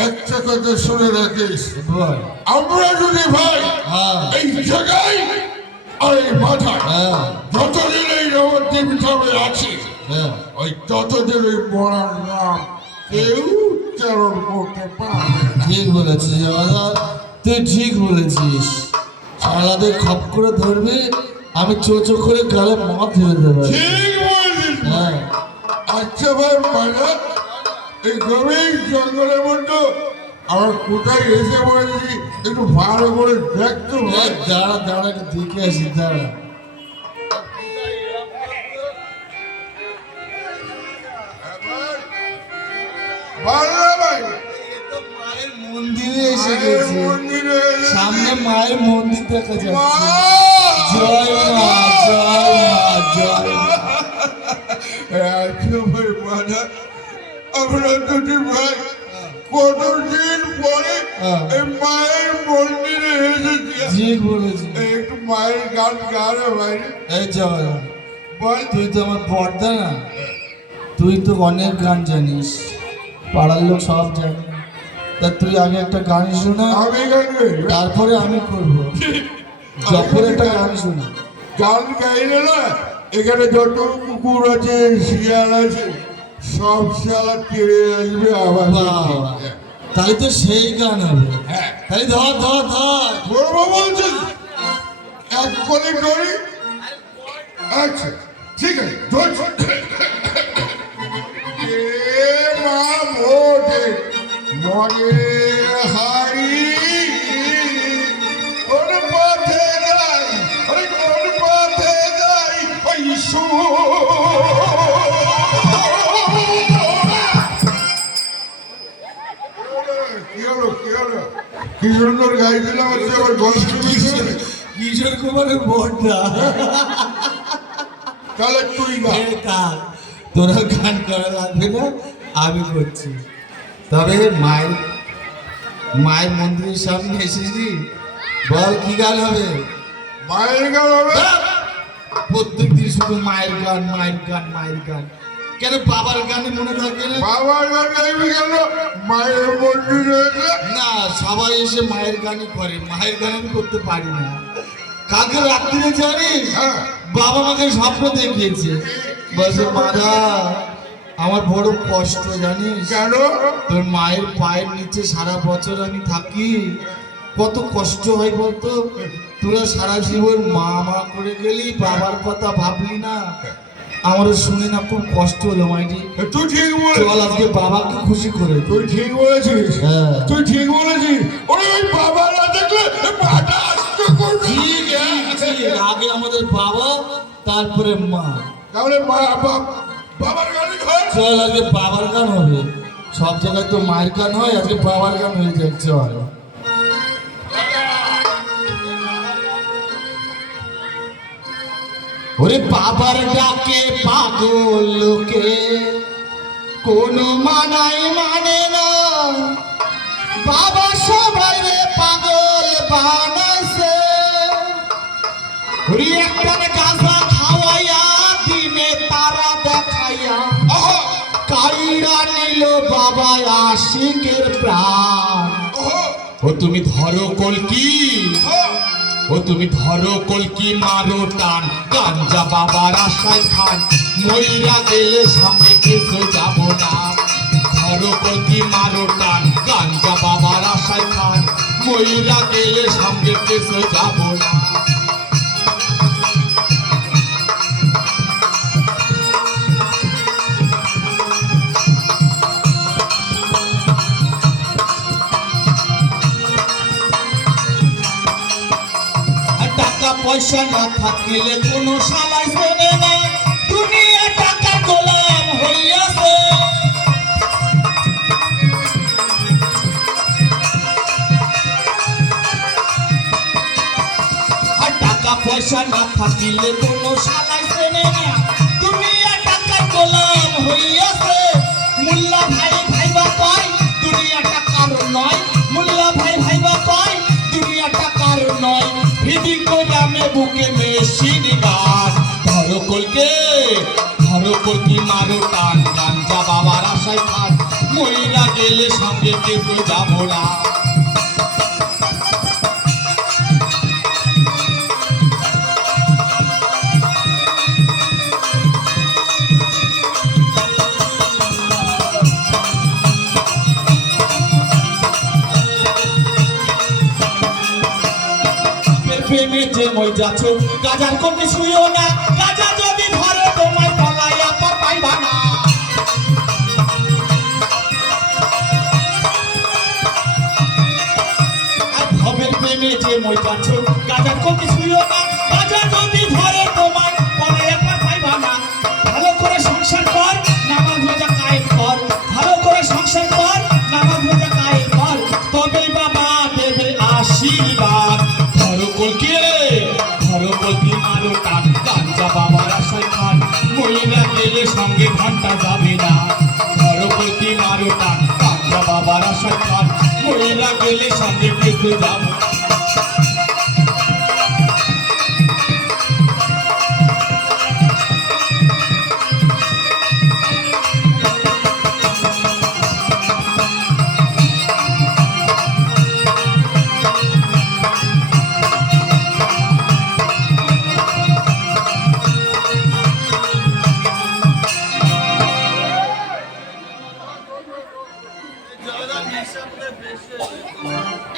একটা কথা শুনে রাখিস, বল। আমরা যদি ভাই হ্যাঁ এই জায়গায় আর এই মাথায় হ্যাঁ যতদিন এই নবদ্বীপ ধামে আছি হ্যাঁ। ওই ততদিন ওই মরার নাম কেউ উচ্চারণ করতে পারবে না। ঠিক বলেছিস দাদা, তুই ঠিক বলেছিস। সারাদের খপ করে ধরবে, আমি চোচো করে গালে মদ ফেলে দেবো। ঠিক বলেছিস। হ্যাঁ আচ্ছা ভাই মানে এই গভীর জঙ্গলের মধ্যে আমার কোথায় এসে বলেছি একটু ভালো করে দেখতো ভাই। দাঁড়া দাঁড়া, একটু দেখে আসি, দাঁড়া। ভালো ভাই মায়ের মন্দিরে এসে মায়ের গেছে, মন্দিরে এসেছি। সামনে মায়ের মন্দির দেখা মা! যাচ্ছে। জয় মা, জয় মা, জয় মা। আচ্ছা ভাই মানে আমরা দুটি ভাই কতদিন পরে হ্যাঁ। এই মায়ের মন্দিরে এসেছি। ঠিক বলেছিস। একটু মায়ের গান গানে ভাই এই জয়, বল। তুই তো আমার পর্দা না, তুই তো অনেক গান জানিস, পাড়ার লোক সব জানে। তা তুই আগে একটা গান শোনা, আমি গান গাই। তারপরে আমি করব। যখন একটা গান শোনা। গান গাইলে না এখানে যত কুকুর আছে শিয়াল আছে সব শিয়ালা কেড়ে আসবে আবার। বাহ, তাহলে তো সেই গান হবে। তাহলে ধর ধর ধর। বলবো বলছিস এক কোণে ধরি। আচ্ছা ঠিক আছে ধরছি। এ মা মোটে মনে হারি কোন পথে যাই, ওই কোন পথে যাই ওই কি হলো কি হলো কি সুন্দর গাইছিলাম হচ্ছে আবার গল্প মিশিয়ে। কিশোর কুমারের বড়টা। তাহলে তুই গা। তোরা গান করা লাগবে না, আমি করছি। তবে মায়ের মন্দিরের সামনে এসেছি, বল কি গান হবে? মায়ের গান হবে। প্রত্যেক দিন শুধু মায়ের গান, মায়ের গান, মায়ের গান। কেন বাবার গানে মনে থাকে না? বাবার গান গাইবি কেন? মায়ের মন্দির রয়েছে। না, সবাই এসে মায়ের গানই করে, মায়ের গান আমি করতে পারি না। কালকে রাত্রিরে জানিস হ্যাঁ। বাবা আমাকে স্বপ্ন দেখিয়েছে, বলছে মারা আমার বড় কষ্ট জানিস, কেন? তোর মায়ের পায়ের নিচে সারা বছর আমি থাকি, কত কষ্ট হয় বলতো। তোরা সারা জীবন মা মা করে গেলি, বাবার কথা ভাবলি না। আমারও শুনে না খুব কষ্ট হলো মাইটি। তুই ঠিক বলে, চল আজকে বাবাকে খুশি করে দিই। তুই ঠিক বলেছিস। হ্যাঁ। তুই ঠিক বলেছিস। ওরে ওই বাবা না দেখলে মাটা আসতে করবে। ঠিক আছে, আগে আমাদের বাবা, তারপরে মা। তাহলে বাবার গানে ঘর। চল আজকে বাবার গান হবে, সব জায়গায় তো মায়ের গান হয়, আজকে বাবার গান হয়ে যায়। চল। ওরে বাবার ডাকে পাগল লোকে কোনো মানাই মানে না, বাবা সবাই রে পাগল বানাইছে। ওরে একটা গাঁজা খাওয়াইয়া দিনে তারা দেখাইয়া কাইরা নিল বাবা আশিকের প্রাণ। ও তুমি ধরো কলকি, ও তুমি ধরো কলকি মারো টান, গাঞ্জা বাবার আশায় খান, মইরা গেলে সঙ্গে কিছু যাব না। ধরো কলকি মারো টান, গাঞ্জা বাবার আশায় খান, মইরা গেলে সঙ্গে কিছু যাব না। টাকা পয়সা না থাকলে কোনো শালাই শোনে না, দুনিয়া টাকা গোলাম হইয়াছে। আর টাকা পয়সা না থাকলে কোনো শালাই শোনে না, দুনিয়া টাকা গোলাম হইয়াছে। মুল্লা ভাই ভাইবা কয় দুনিয়া টাকার নয়, মুল্লা ভাই ভাইবা কয় দুনিয়া টাকার নয়। ভিডি কোরামে বুকে মেশিন গান, ধরো কলকে ধরো কলকি মারো টান, গাঞ্জা বাবার আশায় খান, মহিলা গেলে সঙ্গে কিছু যাব না। প্রেমে যে মই যাচ্ছ গাজার কমে শুইও না, গাজা যদি ধরে তোমায় পলাইয়া পর পাইবা না। আর ভবের প্রেমে যে মই যাচ্ছ গাজার কমে শুইও না, গাজা যদি ধরে তোমায় পলাইয়া পর পাইবা না। ভালো করে সংসার কর, নামাজ রোজা কায়েম কর, ভালো করে সংসার কর, নামাজ রোজা কায়েম কর, তবেই বাবা দেবে আশীর্বাদ। ধরো কলকি ধরো কলকি মারো টান, গাঞ্জা বাবার আশায় খান, মহিলা গেলে সঙ্গে ঘন্টা যাবে না। ধরো কলকি মারো টান, গাঞ্জা বাবার আশায় খান, মহিলা গেলে সঙ্গে কিছু যাব।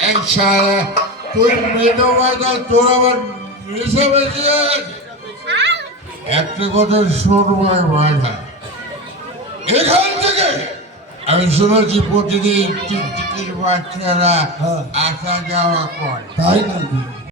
এই শালা, তুই মেয়েটা বাজা, তোর আবার নেশা বেশি আছে। একটা কথা শোনবাই বাজা, এখান থেকে আমি শুনেছি প্রতিদিন টিকটিকির বাচ্চারা আসা যাওয়া করে। তাই নাকি?